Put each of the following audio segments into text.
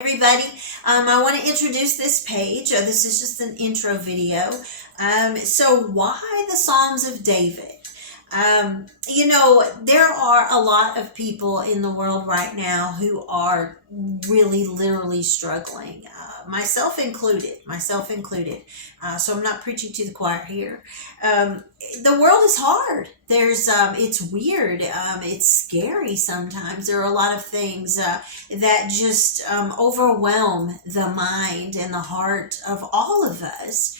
Everybody. I want to introduce this page. This is just an intro video. So why the Psalms of David? There are a lot of people in the world right now who are really literally struggling, myself included. So I'm not preaching to the choir here. The world is hard. It's weird. It's scary sometimes. There are a lot of things that just overwhelm the mind and the heart of all of us.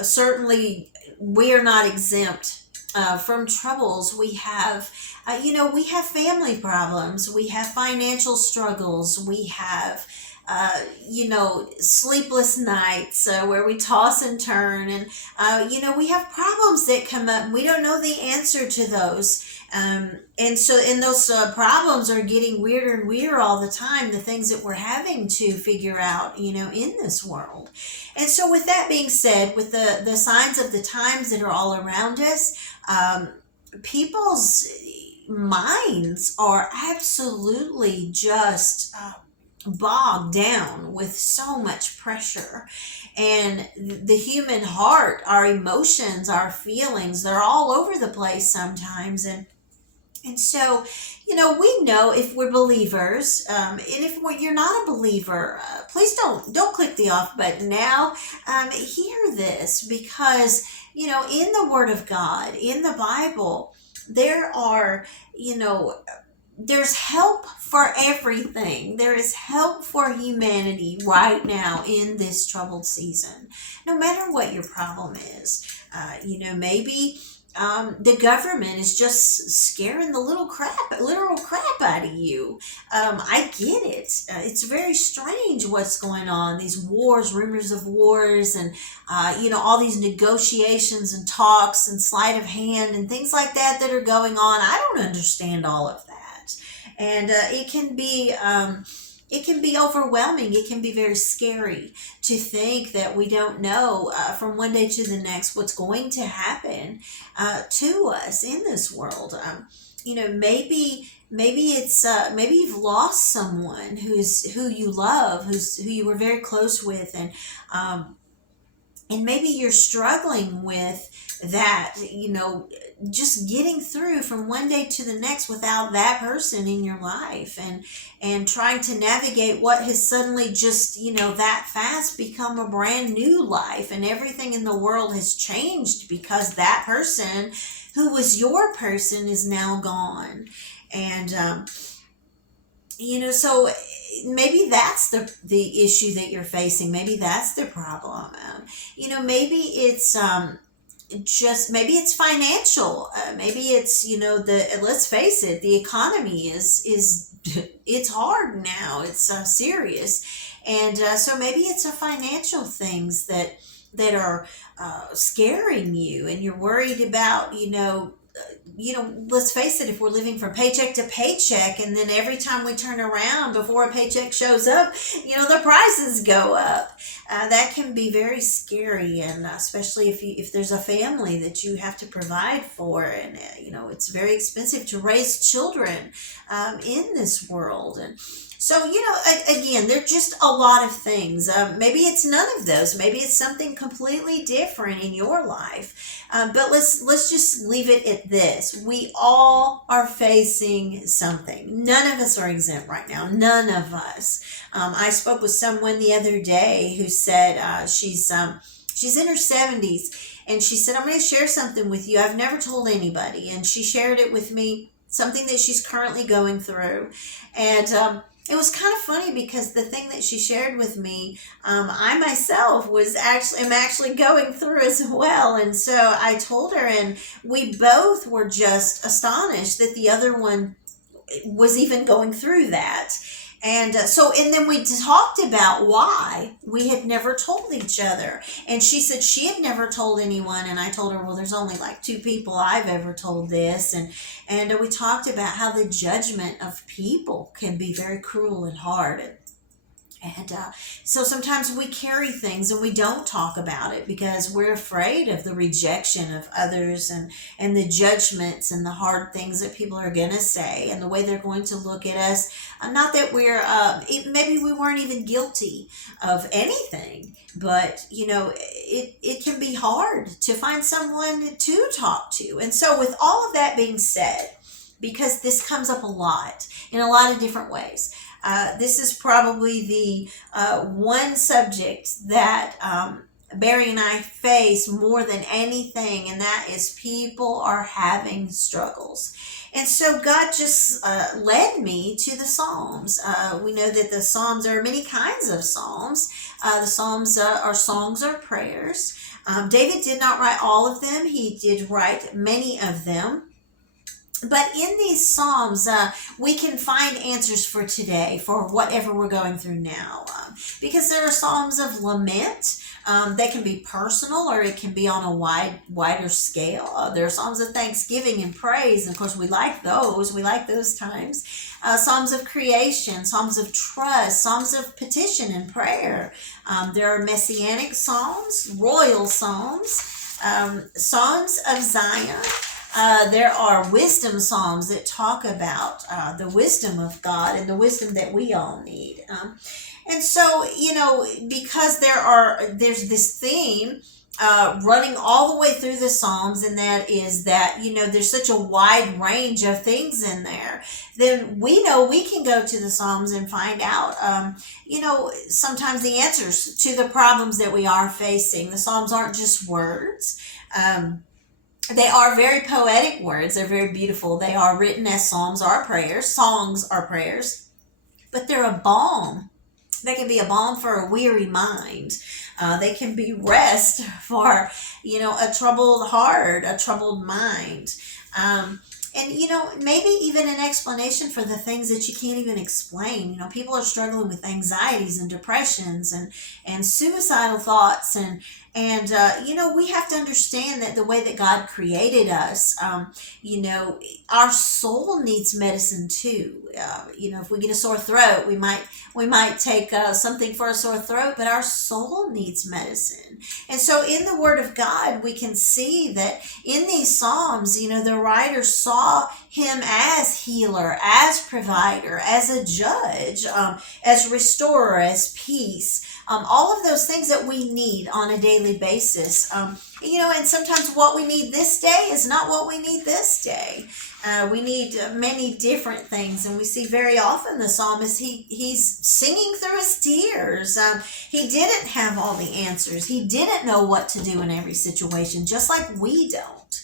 Certainly, we are not exempt from troubles. We have family problems, we have financial struggles, we have sleepless nights where we toss and turn, and we have problems that come up and we don't know the answer to those. And those problems are getting weirder and weirder all the time, the things that we're having to figure out, in this world. And so, with that being said, with the signs of the times that are all around us, people's minds are absolutely just bogged down with so much pressure. And the human heart, our emotions, our feelings, they're all over the place sometimes. And so, we know if we're believers, and if you're not a believer, please don't click the off button now. Hear this, because in the Word of God, in the Bible, there are there's help for everything. There is help for humanity right now in this troubled season, no matter what your problem is. Maybe the government is just scaring the literal crap out of you. I get it. It's very strange what's going on. These wars, rumors of wars, and all these negotiations and talks and sleight of hand and things like that are going on. I don't understand all of that, and it can be overwhelming. It can be very scary to think that we don't know from one day to the next what's going to happen to us in this world. Maybe you've lost someone who you love, who you were very close with, and maybe you're struggling with that, just getting through from one day to the next without that person in your life, and trying to navigate what has suddenly just, that fast become a brand new life, and everything in the world has changed because that person who was your person is now gone. And so maybe that's the issue that you're facing. Maybe that's the problem. Maybe it's maybe it's financial. Maybe it's let's face it, the economy is it's hard now. It's serious. And so maybe it's a financial things that are scaring you, and you're worried about, let's face it, if we're living from paycheck to paycheck, and then every time we turn around before a paycheck shows up, the prices go up. That can be very scary, and especially if there's a family that you have to provide for, and it's very expensive to raise children in this world. And so, again, there are just a lot of things. Maybe it's none of those. Maybe it's something completely different in your life. But let's just leave it at this. We all are facing something. None of us are exempt right now. None of us. I spoke with someone the other day who said she's in her 70s, and she said, "I'm going to share something with you I've never told anybody." And she shared it with me, something that she's currently going through. And it was kind of funny, because the thing that she shared with me, I myself am actually going through as well. And so I told her, and we both were just astonished that the other one was even going through that. And then we talked about why we had never told each other. And she said she had never told anyone. And I told her, well, there's only like two people I've ever told this. And we talked about how the judgment of people can be very cruel and hard. And so sometimes we carry things and we don't talk about it because we're afraid of the rejection of others, and the judgments and the hard things that people are going to say and the way they're going to look at us. Not that maybe we weren't even guilty of anything, but it can be hard to find someone to talk to. And so, with all of that being said, because this comes up a lot in a lot of different ways. This is probably the one subject that Barry and I face more than anything, and that is people are having struggles. And so God just led me to the Psalms. We know that the Psalms, there are many kinds of Psalms. The Psalms are songs or prayers. David did not write all of them. He did write many of them. But in these Psalms, we can find answers for today, for whatever we're going through now. Because there are Psalms of lament. They can be personal, or it can be on a wider scale. There are Psalms of thanksgiving and praise. And of course, we like those. We like those times. Psalms of creation, Psalms of trust, Psalms of petition and prayer. There are messianic Psalms, royal Psalms, Psalms of Zion. There are wisdom psalms that talk about the wisdom of God and the wisdom that we all need. And so, because there's this theme running all the way through the Psalms, and that is that, there's such a wide range of things in there, then we know we can go to the Psalms and find out, sometimes the answers to the problems that we are facing. The Psalms aren't just words. They are very poetic words. They're very beautiful. They are written as psalms or prayers. Songs are prayers. But they're a balm. They can be a balm for a weary mind. They can be rest for, a troubled heart, a troubled mind. And, maybe even an explanation for the things that you can't even explain. People are struggling with anxieties and depressions and suicidal thoughts. We have to understand that the way that God created us, our soul needs medicine too. If we get a sore throat, we might take something for a sore throat, but our soul needs medicine. And so in the Word of God, we can see that in these Psalms, the writer saw him as healer, as provider, as a judge, as restorer, as peace. All of those things that we need on a daily basis. And sometimes what we need this day is not what we need this day. We need many different things, and we see very often the psalmist, he's singing through his tears. He didn't have all the answers. He didn't know what to do in every situation, just like we don't.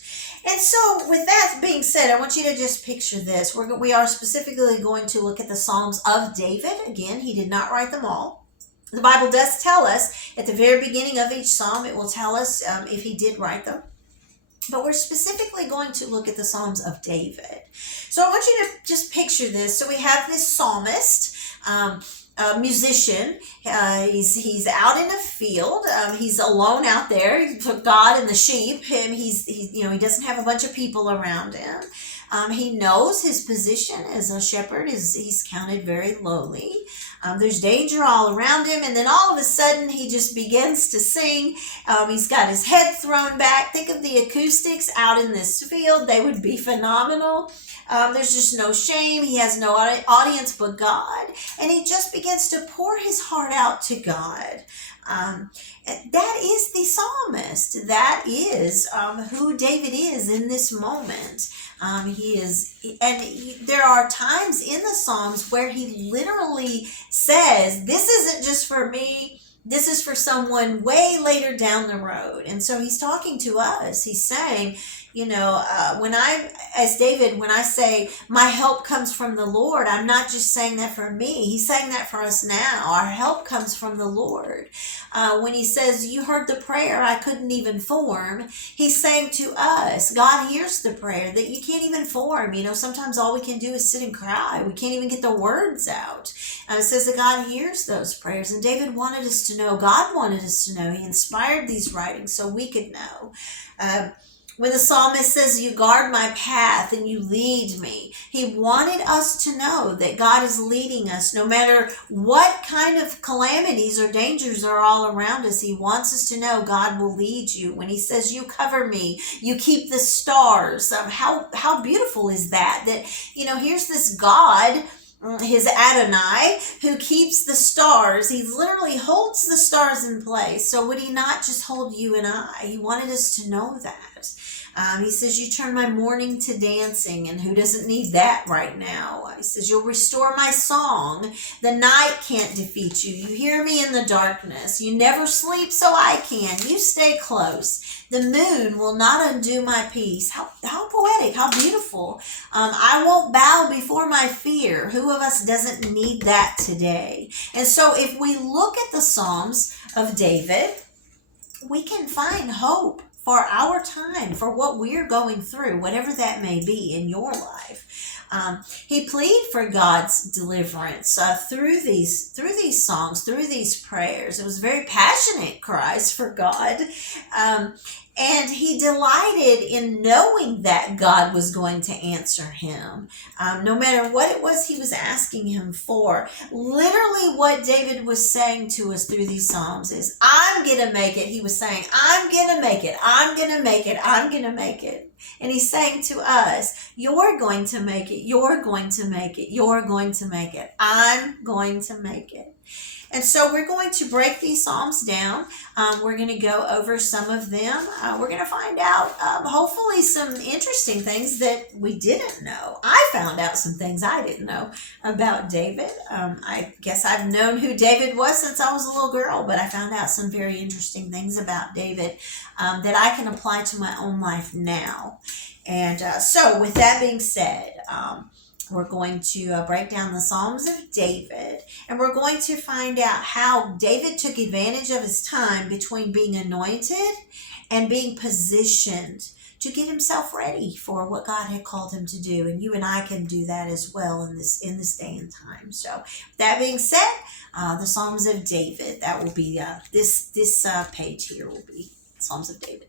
And so with that being said, I want you to just picture this. We are specifically going to look at the Psalms of David. Again, he did not write them all. The Bible does tell us at the very beginning of each psalm, it will tell us if he did write them. But we're specifically going to look at the Psalms of David. So I want you to just picture this. So we have this psalmist, a musician. He's out in a field. He's alone out there. He took God and the sheep. He doesn't have a bunch of people around him. He knows his position as a shepherd he's counted very lowly. There's danger all around him, and then all of a sudden he just begins to sing. He's got his head thrown back. Think of the acoustics out in this field. They would be phenomenal. There's just no shame. He has no audience but God, and he just begins to pour his heart out to God. That is the psalmist. That is who David is in this moment. There are times in the Psalms where he literally says, this isn't just for me, this is for someone way later down the road. And so he's talking to us. He's saying, when I say my help comes from the Lord, I'm not just saying that for me. He's saying that for us now. Our help comes from the Lord. When he says, you heard the prayer I couldn't even form, he's saying to us, God hears the prayer that you can't even form. Sometimes all we can do is sit and cry. We can't even get the words out. It says that God hears those prayers. And David wanted us to know, God wanted us to know. He inspired these writings so we could know. When the psalmist says, you guard my path and you lead me, he wanted us to know that God is leading us no matter what kind of calamities or dangers are all around us. He wants us to know God will lead you. When he says, you cover me, you keep the stars. How beautiful is that? That, here's this God, his Adonai, who keeps the stars. He literally holds the stars in place. So would he not just hold you and I? He wanted us to know that. He says, you turn my mourning to dancing, and who doesn't need that right now? He says, you'll restore my song. The night can't defeat you. You hear me in the darkness. You never sleep, so I can. You stay close. The moon will not undo my peace. How poetic, how beautiful. I won't bow before my fear. Who of us doesn't need that today? And so if we look at the Psalms of David, we can find hope for our time, for what we're going through, whatever that may be in your life. He pleaded for God's deliverance through these songs, through these prayers. It was very passionate cries for God. And he delighted in knowing that God was going to answer him, no matter what it was he was asking him for. Literally what David was saying to us through these Psalms is, I'm going to make it. He was saying, I'm going to make it. I'm going to make it. I'm going to make it. And he's saying to us, you're going to make it. You're going to make it. You're going to make it. I'm going to make it. And so we're going to break these Psalms down. We're going to go over some of them. We're going to find out, hopefully, some interesting things that we didn't know. I found out some things I didn't know about David. I guess I've known who David was since I was a little girl, but I found out some very interesting things about David that I can apply to my own life now. And so with that being said, we're going to break down the Psalms of David, and we're going to find out how David took advantage of his time between being anointed and being positioned to get himself ready for what God had called him to do. And you and I can do that as well in this day and time. So that being said, the Psalms of David, that will be this page here will be Psalms of David.